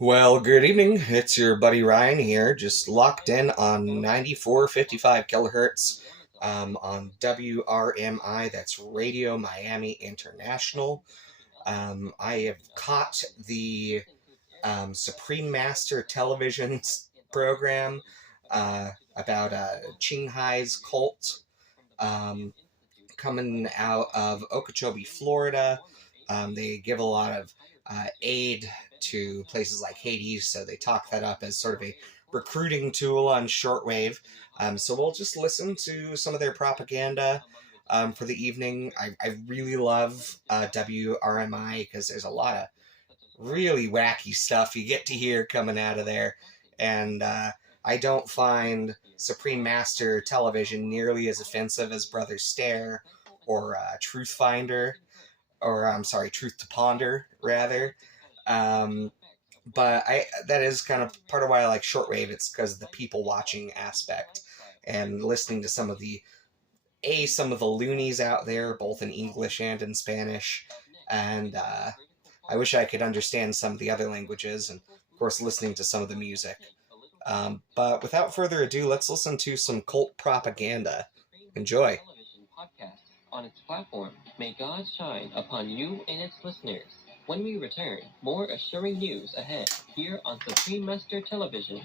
Well, good evening. It's your buddy Ryan here, just locked in on 94.55 kilohertz on WRMI. That's Radio Miami International. I have caught the Supreme Master television program about Qinghai's cult um, coming out of Okeechobee, Florida. They give a lot of aid to places like Hades, so they talk that up as sort of a recruiting tool on shortwave. So we'll just listen to some of their propaganda for the evening. I really love WRMI because there's a lot of really wacky stuff you get to hear coming out of there. And I don't find Supreme Master television nearly as offensive as Brother Stare or Truth Finder, or I'm sorry, Truth to Ponder, rather. Um, but that is kind of part of why I like shortwave. It's because of the people watching aspect and listening to some of the loonies out there, both in English and in Spanish. And I wish I could understand some of the other languages, and of course, listening to some of the music. But without further ado, let's listen to some cult propaganda. Enjoy. On its platform, may God shine upon you and its listeners. When we return, more assuring news ahead here on Supreme Master Television.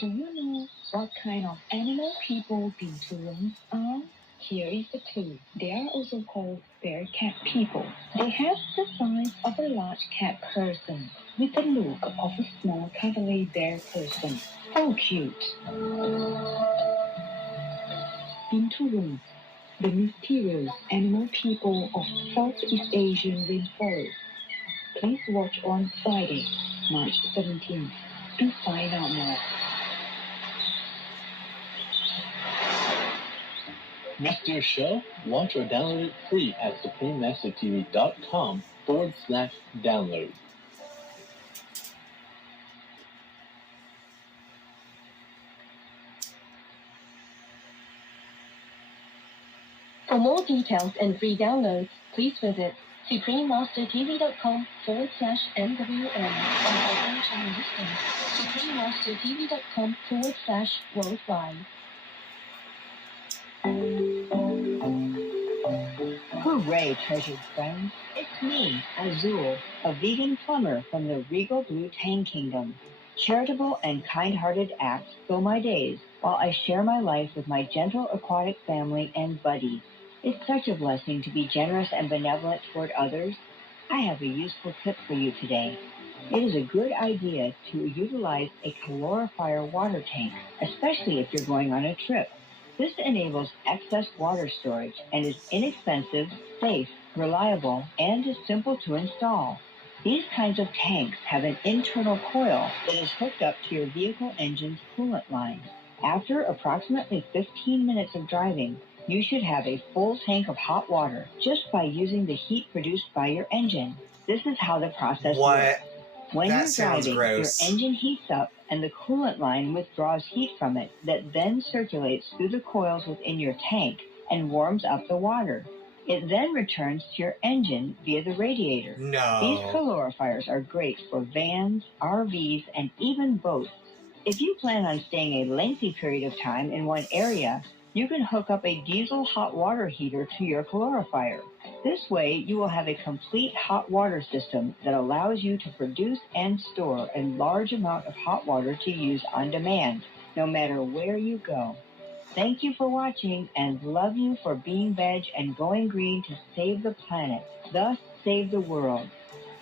Do you know what kind of animal people binturons are? Here is the clue. They are also called bear-cat people. They have the size of a large cat person with the look of a small cuddly bear person. How cute! Binturons, the mysterious animal people of Southeast Asian rainforest. Please watch on Friday, March 17th, to find out more. Missed your show? Watch or download it free at suprememastertv.com/download. For more details and free downloads, please visit suprememastertv.com/MWM and our channel listing, suprememastertv.com/worldwide. Hooray, treasured friends. It's me, Azul, a vegan plumber from the Regal Blue Tang Kingdom. Charitable and kind-hearted acts fill my days while I share my life with my gentle aquatic family and buddies. It's such a blessing to be generous and benevolent toward others. I have a useful tip for you today. It is a good idea to utilize a calorifier water tank, especially if you're going on a trip. This enables excess water storage and is inexpensive, safe, reliable, and is simple to install. These kinds of tanks have an internal coil that is hooked up to your vehicle engine's coolant line. After approximately 15 minutes of driving, you should have a full tank of hot water just by using the heat produced by your engine. This is how the process works. When That you're sounds driving, gross. your engine heats up and the coolant line withdraws heat from it that then circulates through the coils within your tank and warms up the water. It then returns to your engine via the radiator. No. These calorifiers are great for vans, RVs, and even boats. If you plan on staying a lengthy period of time in one area, you can hook up a diesel hot water heater to your calorifier. This way, you will have a complete hot water system that allows you to produce and store a large amount of hot water to use on demand, no matter where you go. Thank you for watching and love you for being veg and going green to save the planet, thus save the world.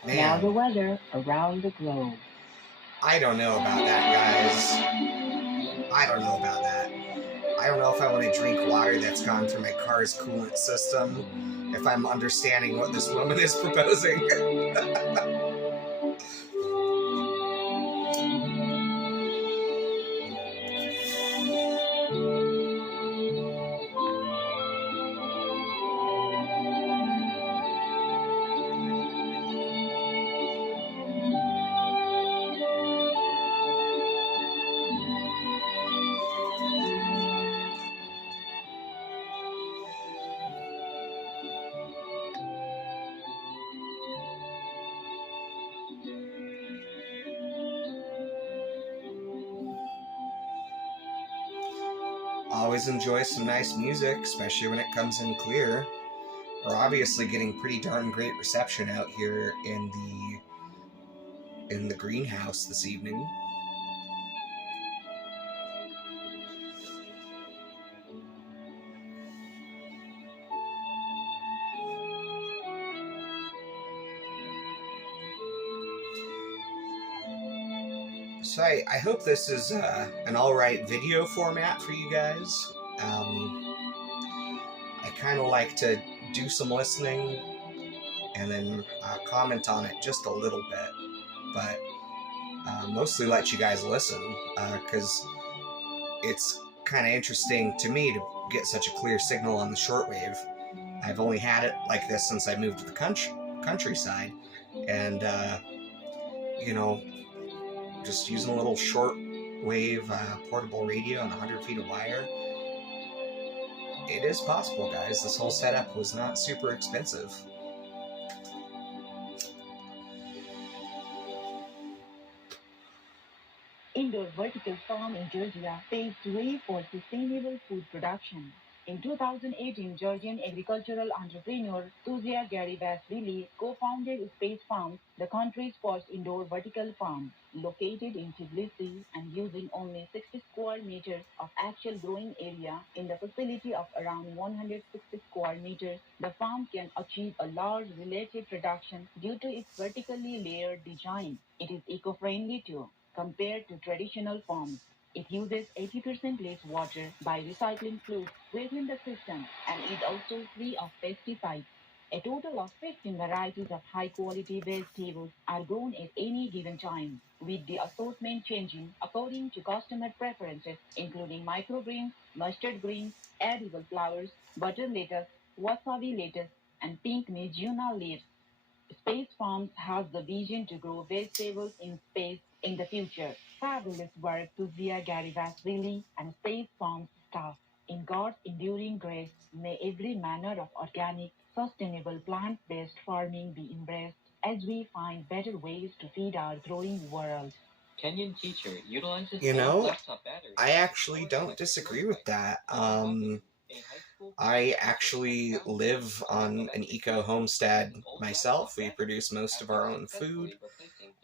Man, Now the weather around the globe. I don't know about that, guys. I don't know about that. I don't know if I want to drink water that's gone through my car's coolant system, if I'm understanding what this woman is proposing. Always enjoy some nice music, especially when it comes in clear. We're obviously getting pretty darn great reception out here in the greenhouse this evening. So I hope this is an alright video format for you guys. I kind of like to do some listening and then comment on it just a little bit, but mostly let you guys listen, because it's kind of interesting to me to get such a clear signal on the shortwave. I've only had it like this since I moved to the countryside, and just using a little shortwave portable radio and 100 feet of wire. It is possible, guys. This whole setup was not super expensive. Indoor vertical farm in Georgia paves way for sustainable food production. In 2018, Georgian agricultural entrepreneur Tuzia Garibashvili co-founded Space Farms, the country's first indoor vertical farm. Located in Tbilisi and using only 60 square meters of actual growing area in the facility of around 160 square meters, the farm can achieve a large relative production due to its vertically layered design. It is eco-friendly too, compared to traditional farms. It uses 80% less water by recycling fluids within the system and is also free of pesticides. A total of 15 varieties of high-quality vegetables are grown at any given time, with the assortment changing according to customer preferences, including microgreens, mustard greens, edible flowers, butter lettuce, wasabi lettuce, and pink Nijuna leaves. Space Farms has the vision to grow vegetables in space in the future. Fabulous work to Zia Garibashvili and Space Farms staff. In God's enduring grace, may every manner of organic, sustainable plant-based farming be embraced as we find better ways to feed our growing world. Kenyan teacher utilizes laptop batteries. I actually don't disagree with that. I actually live on an eco homestead myself. We produce most of our own food.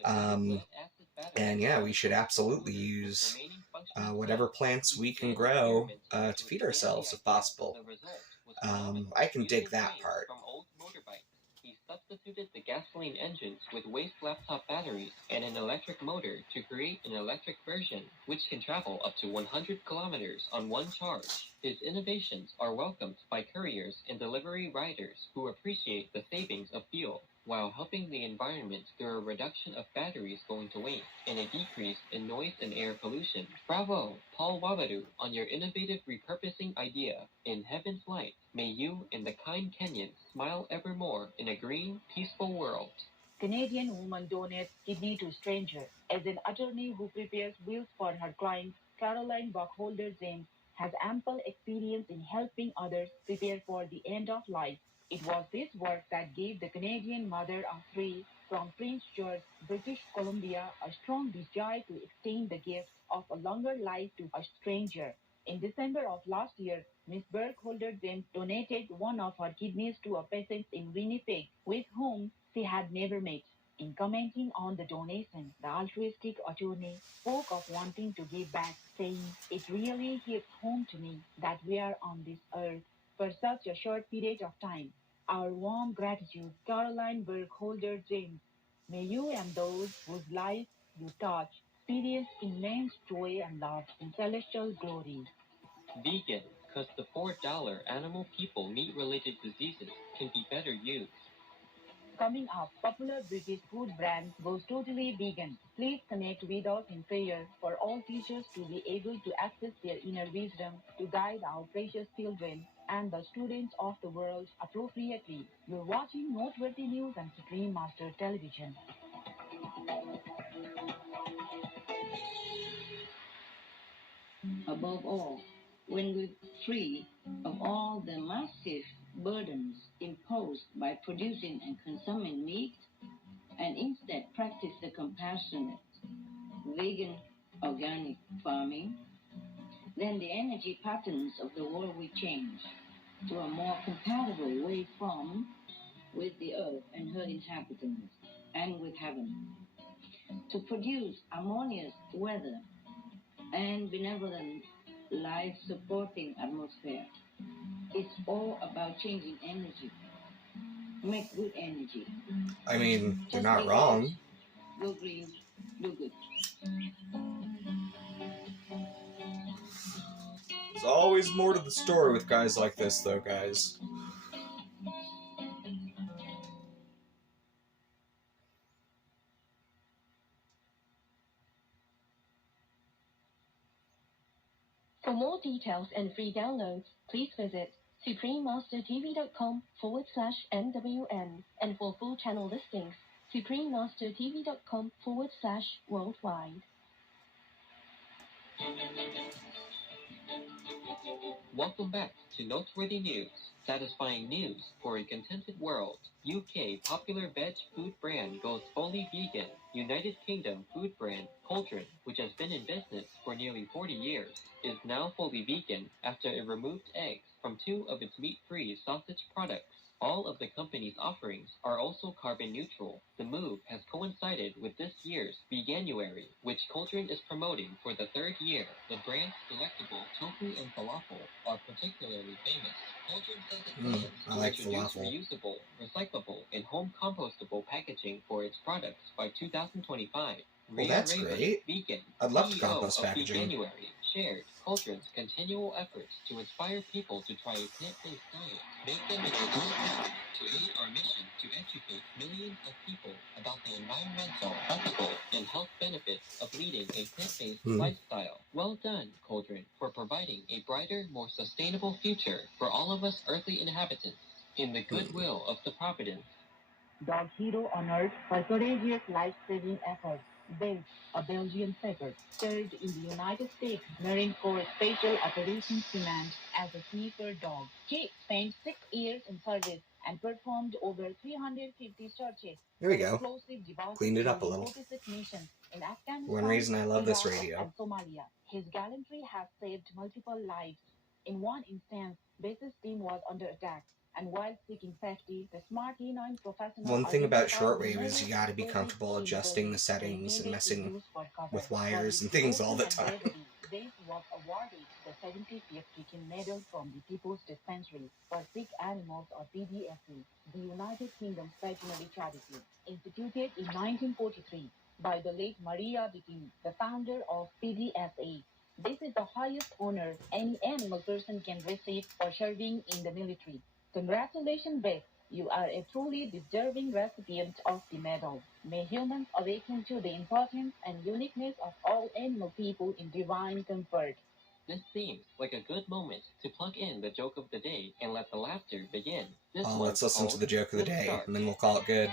And yeah, we should absolutely use whatever plants we can grow to feed ourselves if possible. I can dig that part. He substituted the gasoline engines with waste laptop batteries and an electric motor to create an electric version, which can travel up to 100 kilometers on one charge. His innovations are welcomed by couriers and delivery riders who appreciate the savings of fuel, while helping the environment through a reduction of batteries going to waste and a decrease in noise and air pollution. Bravo, Paul Wabaru, on your innovative repurposing idea. In heaven's light, may you and the kind Kenyans smile evermore in a green, peaceful world. Canadian woman donates kidney to stranger. As an attorney who prepares wills for her clients, Caroline Buckholder James has ample experience in helping others prepare for the end of life. It was this work that gave the Canadian mother of three from Prince George, British Columbia, a strong desire to extend the gift of a longer life to a stranger. In December of last year, Ms. Burkholder James donated one of her kidneys to a patient in Winnipeg with whom she had never met. In commenting on the donation, the altruistic attorney spoke of wanting to give back, saying, "It really hits home to me that we are on this earth for such a short period of time. Our warm gratitude, Caroline Burkholder James. May you and those whose lives you touch experience immense joy and love in celestial glory." Vegan, because the $4 animal people meat related diseases can be better used. Coming up, popular British food brand goes totally vegan. Please connect with us in prayer for all teachers to be able to access their inner wisdom to guide our precious children and the students of the world appropriately. You're watching Noteworthy News and Supreme Master Television. Above all, when we're free of all the massive burdens imposed by producing and consuming meat, and instead practice the compassionate, vegan, organic farming, then the energy patterns of the world will change to a more compatible waveform with the earth and her inhabitants, and with heaven, to produce harmonious weather and benevolent life-supporting atmosphere. It's all about changing energy. Make good energy. I mean, you're Just not be wrong. good, go green, do good. There's always more to the story with guys like this, though, guys. For more details and free downloads, please visit suprememastertv.com/NWN. And for full channel listings, suprememastertv.com/worldwide. Welcome back to Noteworthy News, satisfying news for a contented world. UK popular veg food brand goes fully vegan. United Kingdom food brand Cauldron, which has been in business for nearly 40 years, is now fully vegan after it removed eggs from 2 of its meat-free sausage products. All of the company's offerings are also carbon neutral. The move has coincided with this year's Veganuary, which Cauldron is promoting for the 3rd year. The brand's delectable tofu and falafel are particularly famous. Cauldron says it plans I to like introduce falafel. reusable, recyclable, and home compostable packaging for its products by 2025. Well, that's Rhea Raven, great. vegan, I'd love to CEO compost of packaging. Veganuary, shared Cauldron's continual efforts to inspire people to try a plant-based diet. Make them in your own package to aid our mission to educate millions of people about the environmental, ethical, and health benefits of leading a plant-based lifestyle. Well done, Cauldron, for providing a brighter, more sustainable future for all of us earthly inhabitants. In the goodwill of the Providence. Dog hero on Earth for courageous life-saving efforts. Bill, a Belgian Shepherd, served in the United States Marine Corps Special Operations Command as a sniffer dog. He spent 6 years in service and performed over 350 searches. There we go. Explosive devices Cleaned it up a in little. opposite missions in Afghanistan, One reason I love this Iraq, radio. and Somalia. His gallantry has saved multiple lives. In one instance, base's team was under attack, and while seeking safety, the smart E9 professional... One thing about identified shortwave the is you gotta be explosive comfortable in the adjusting building the settings and they messing needed to use for cover. with wires For his and things all the devotion and time. bravery, Base was awarded the 75th Chicken Medal from the People's Dispensary for Sick Animals, or PDSA, the United Kingdom's veterinary charity, instituted in 1943 by the late Maria Dickey, the founder of PDSA. This is the highest honor any animal person can receive for serving in the military. Congratulations, Beth. You are a truly deserving recipient of the medal. May humans awaken to the importance and uniqueness of all animal people in divine comfort. This seems like a good moment to plug in the joke of the day and let the laughter begin. This Let's listen to the joke of the day, Start. and then we'll call it good.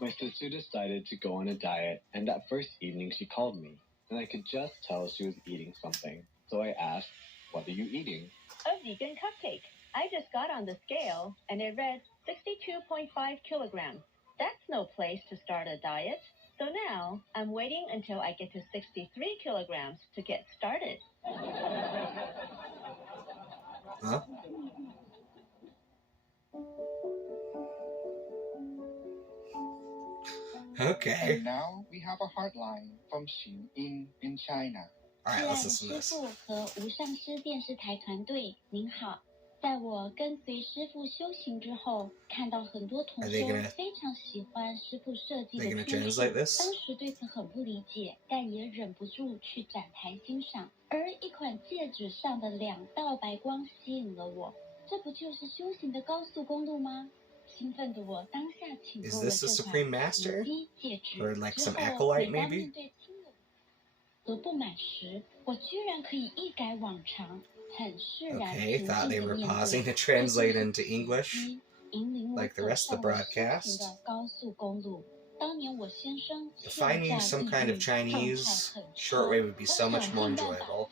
My sister decided to go on a diet, and that first evening she called me, and I could just tell she was eating something. So I asked, "What are you eating?" A vegan cupcake. I just got on the scale and it read 62.5 kilograms. That's no place to start a diet. So now I'm waiting until I get to 63 kilograms to get started. Huh? Okay. And now we have a hotline from Xin in China. Alright, let's listen to this. 师傅和无上师电视台团队，您好。在我跟随师傅修行之后，看到很多同修非常喜欢师傅设计的贴纸，当时对此很不理解，但也忍不住去展台欣赏。而一款戒指上的2道白光吸引了我，这不就是修行的高速公路吗？兴奋的我当下请购了这款紫滴戒指，之后每当面对亲友和不满时，我居然可以一改往常。Okay, thought they were pausing to translate into English, like the rest of the broadcast. If I knew some kind of Chinese, shortwave would be so much more enjoyable.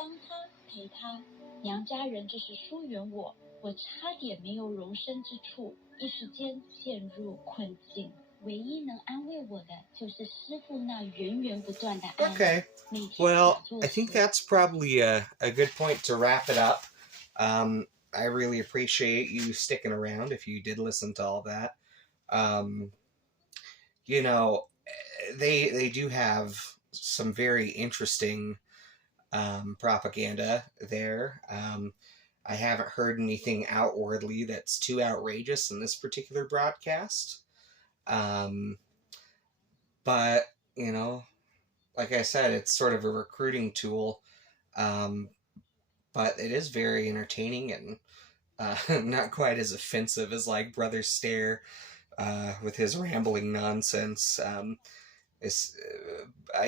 娘家人这是疏远我，我差点没有容身之处，一时间陷入困境。Okay. Well, I think that's probably a good point to wrap it up. I really appreciate you sticking around if you did listen to all that. Um, you know, they do have some very interesting propaganda there. I haven't heard anything outwardly that's too outrageous in this particular broadcast. Um, but, you know, like I said, it's sort of a recruiting tool. But it is very entertaining and not quite as offensive as like Brother Stare with his rambling nonsense. I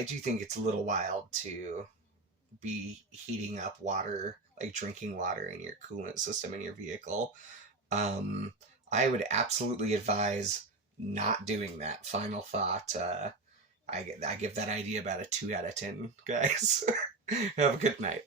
do think it's a little wild to be heating up water, like drinking water in your coolant system in your vehicle. I would absolutely advise not doing that. Final thought. I give that idea about a 2 out of 10, guys. Have a good night.